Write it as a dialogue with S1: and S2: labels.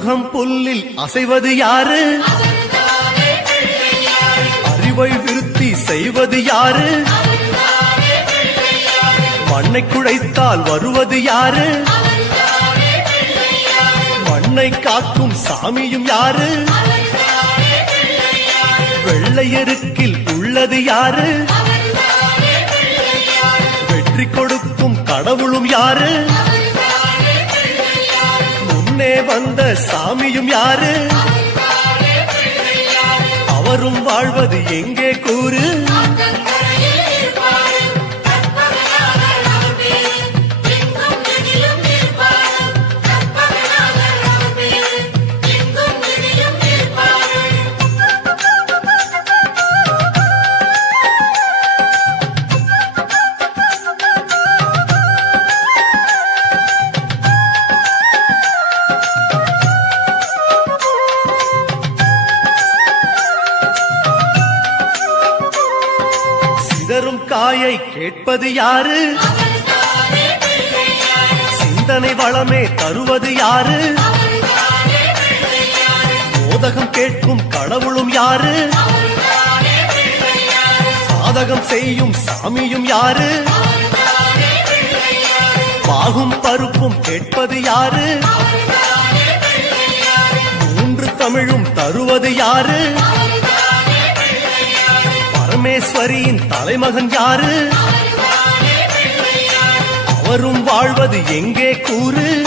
S1: அருகம் புல்லில் அசைவது யாரு? அறிவை விருத்தி செய்வது யாரு? மண்ணை குழைத்தால் வருவது யாரு? மண்ணை காக்கும் சாமியும் யாரு? வெள்ளையருக்கில் உள்ளது யாரு? வெற்றி கொடுக்கும் கடவுளும் யாரு? வந்த சாமியும் யாரு? அவரும் வாழ்வது எங்கே கூறு? காயை கேட்பது யாரு? சிந்தனை வளமே தருவது யாரு? மோதகம் கேட்கும் கடவுளும் யாரு? சாதகம் செய்யும் சாமியும் யாரு? பாகும் பருப்பும் கேட்பது யாரு? மூன்று தமிழும் தருவது யாரு? பரமேஸ்வரியின் தலைமகன் யாரு? அவரும் வாழ்வது எங்கே கூறு?